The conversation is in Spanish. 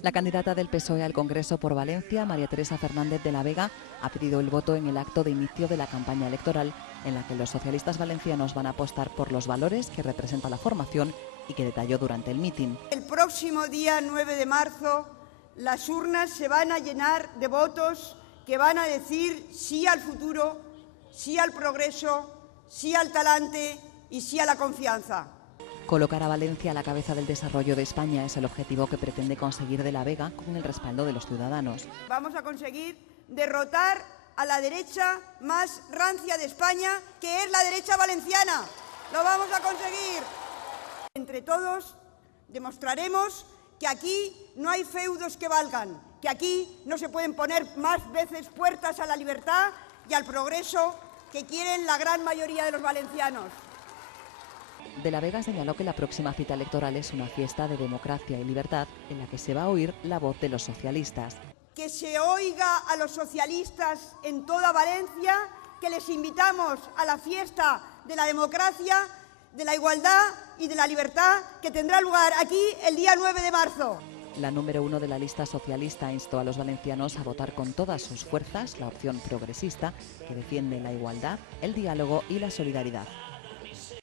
La candidata del PSOE al Congreso por Valencia, María Teresa Fernández de la Vega, ha pedido el voto en el acto de inicio de la campaña electoral, en la que los socialistas valencianos van a apostar por los valores que representa la formación y que detalló durante el mitin. El próximo día 9 de marzo, las urnas se van a llenar de votos que van a decir sí al futuro, sí al progreso, sí al talante y sí a la confianza. Colocar a Valencia a la cabeza del desarrollo de España es el objetivo que pretende conseguir de la Vega con el respaldo de los ciudadanos. Vamos a conseguir derrotar a la derecha más rancia de España, que es la derecha valenciana. ¡Lo vamos a conseguir! Entre todos demostraremos que aquí no hay feudos que valgan, que aquí no se pueden poner más veces puertas a la libertad y al progreso que quieren la gran mayoría de los valencianos. De la Vega señaló que la próxima cita electoral es una fiesta de democracia y libertad en la que se va a oír la voz de los socialistas. Que se oiga a los socialistas en toda Valencia, que les invitamos a la fiesta de la democracia, de la igualdad y de la libertad que tendrá lugar aquí el día 9 de marzo. La número 1 de la lista socialista instó a los valencianos a votar con todas sus fuerzas la opción progresista que defiende la igualdad, el diálogo y la solidaridad.